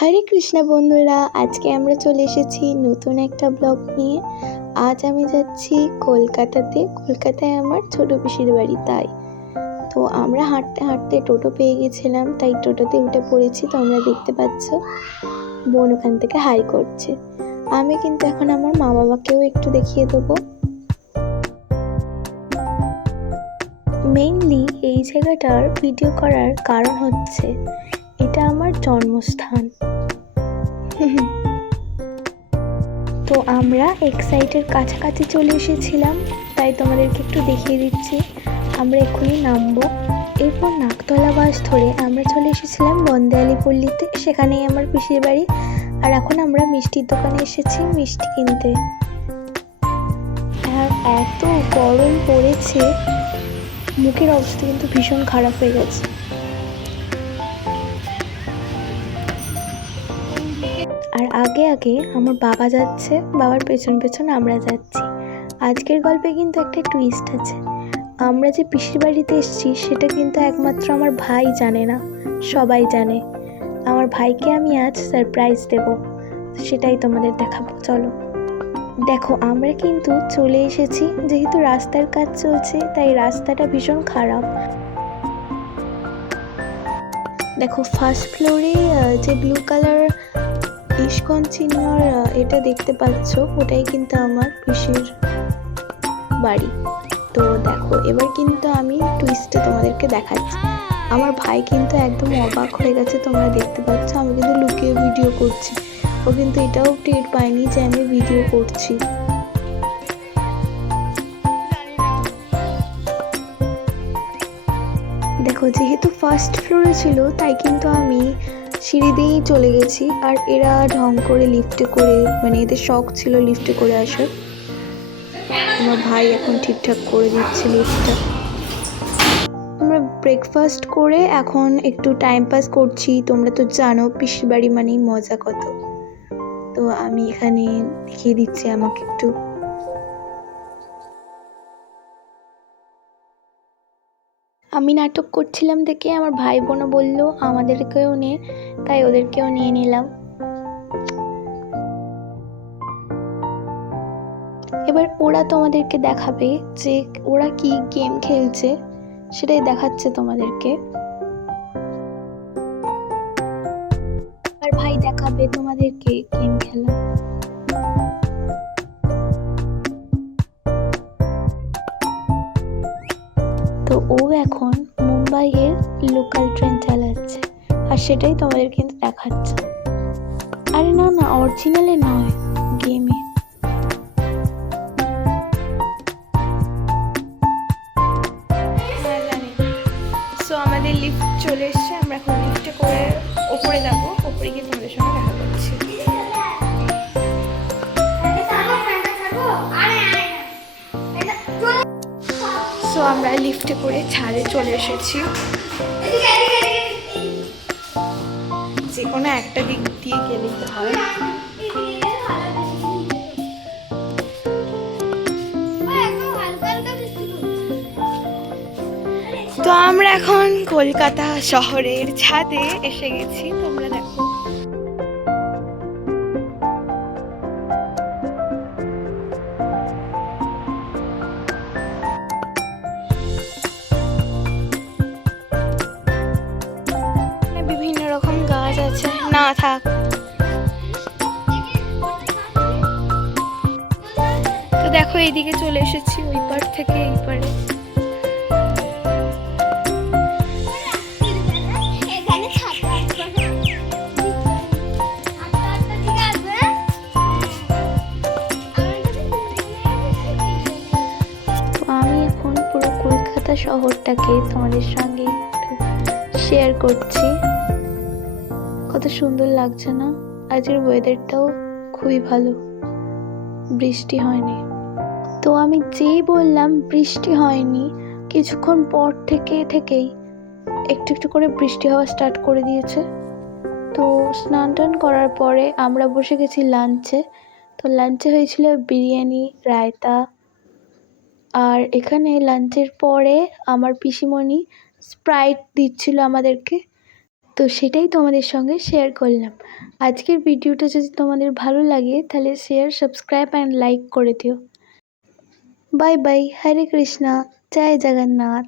হরে কৃষ্ণ বন্ধুরা, আজকে আমরা চলে এসেছি নতুন একটা ব্লগ নিয়ে। আজ আমি যাচ্ছি কলকাতায় আমার ছোট পিসির বাড়ি। তাই তো আমরা হাঁটতে হাঁটতে টোটো পেয়ে গেছিলাম, তাই টোটোতে উঠে পড়েছি। তোমরা দেখতে পাচ্ছ বোন ওখান থেকে হাই করছে। আমি কিন্তু এখন আমার মা বাবাকেও একটু দেখিয়ে দেবো। মেইনলি এই জায়গাটার ভিডিও করার কারণ হচ্ছে এটা আমার জন্মস্থান। তো আমরা এক্সাইটের কাছাকাছি চলে এসেছিলাম, তাই তোমাদেরকে একটু দেখিয়ে দিচ্ছি। আমরা এক্ষুনি নামবো, এরপর নাকতলা বাস ধরে আমরা চলে এসেছিলাম বন্দে আলীপল্লিতে, সেখানেই আমার পিসির বাড়ি। আর এখন আমরা মিষ্টির দোকানে এসেছি মিষ্টি কিনতে। আর এত গরম পড়েছে, মুখের অবস্থা কিন্তু ভীষণ খারাপ হয়ে গেছে। আর আগে আগে আমার বাবা যাচ্ছে, বাবার পেছন পেছন আমরা যাচ্ছি। আজকের গল্পে কিন্তু একটা টুইস্ট আছে। আমরা যে পিসির বাড়িতে এসেছি সেটা কিন্তু একমাত্র আমার ভাই জানে না, সবাই জানে। আমার ভাইকে আমি আজ সারপ্রাইজ দেব, সেটাই তোমাদের দেখাবো। চলো দেখো, আমরা কিন্তু চলে এসেছি। যেহেতু রাস্তার কাজ চলছে তাই রাস্তাটা ভীষণ খারাপ। দেখো ফার্স্ট ফ্লোরে যে ব্লু কালার ইস্কন চিহ্নর এটা দেখতে পাচ্ছ, ওটাই কিন্তু আমার পিসির বাড়ি। তো দেখো এবার কিন্তু আমি টুইস্টে তোমাদেরকে দেখাচ্ছি। আমার ভাই কিন্তু একদম অবাক হয়ে গেছে, তোমরা দেখতে পাচ্ছ। আমি কিন্তু লুকিয়ে ভিডিও করছি, ও কিন্তু এটাও টের পায়নি যে আমি ভিডিও করছি। দেখো যেহেতু ফার্স্ট ফ্লোরে ছিল তাই কিন্তু আমি সিঁড়ি দিয়েই চলে গেছি। আর এরা ঢং করে লিফটে করে, মানে এদের শখ ছিল লিফটে করে আসার। আমার ভাই এখন ঠিকঠাক করে দিচ্ছে লিফটটা। আমরা ব্রেকফাস্ট করে এখন একটু টাইম পাস করছি। তোমরা তো জানো পিসির বাড়ি মানেই মজা কত। তো আমি এখানে দেখিয়ে দিচ্ছি আমাকে একটু। আমি নাটক করছিলাম দেখে আমার ভাই বোনও বললো আমাদেরকেও নে, তাই ওদেরকেও নিয়ে নিলাম। এবার ওরা তোমাদেরকে দেখাবে যে ওরা কি গেম খেলছে, সেটাই দেখাচ্ছে তোমাদেরকে। আর ভাই দেখাবে তোমাদেরকে গেম খেলা। তো ও এখন মুম্বাইয়ের লোকাল ট্রেন চালাচ্ছে, আর সেটাই তোমাদের কিন্তু দেখাচ্ছে। আরে না না, অরিজিনালে নয়, গেমে। সো আমাদের লিফট চলে এসছে, আমরা এখন লিফটে করে ওপরে যাবো। ওপরে গিয়ে তোমাদের সঙ্গে দেখা করছি। সো আমরা লিফটে করে ছাদে চলে এসেছি। যে কোনো একটা দিক দিয়ে গেলেই হয়। তো আমরা এখন কলকাতা শহরের ছাদে এসে গেছি, তোমরা দেখো। বিভিন্ন রকম গাছ আছে, না থাক। তো দেখো এইদিকে চলে এসেছি, ওই পার থেকে এই পারে। আমি এখন পুরো কলকাতা শহরটাকে তোমাদের সঙ্গে একটু শেয়ার করছি। কত সুন্দর লাগছে না? আজকের ওয়েদারটাও খুবই ভালো, বৃষ্টি হয়নি। তো আমি যেই বললাম বৃষ্টি হয়নি, কিছুক্ষণ পর থেকেই একটু একটু করে বৃষ্টি হওয়া স্টার্ট করে দিয়েছে। তো স্নান টান করার পরে আমরা বসে গেছি লাঞ্চে। তো লাঞ্চে হয়েছিল বিরিয়ানি, রায়তা। আর এখানে লাঞ্চের পরে আমার পিসিমণি স্প্রাইট দিচ্ছিল আমাদেরকে। তো সেটাই তোমাদের সঙ্গে শেয়ার করলাম। আজকের ভিডিওটা যদি তোমাদের ভালো লাগে তাহলে শেয়ার, সাবস্ক্রাইব অ্যান্ড লাইক করে দিও। Bye bye. হরে কৃষ্ণা। জয় জগন্নাথ।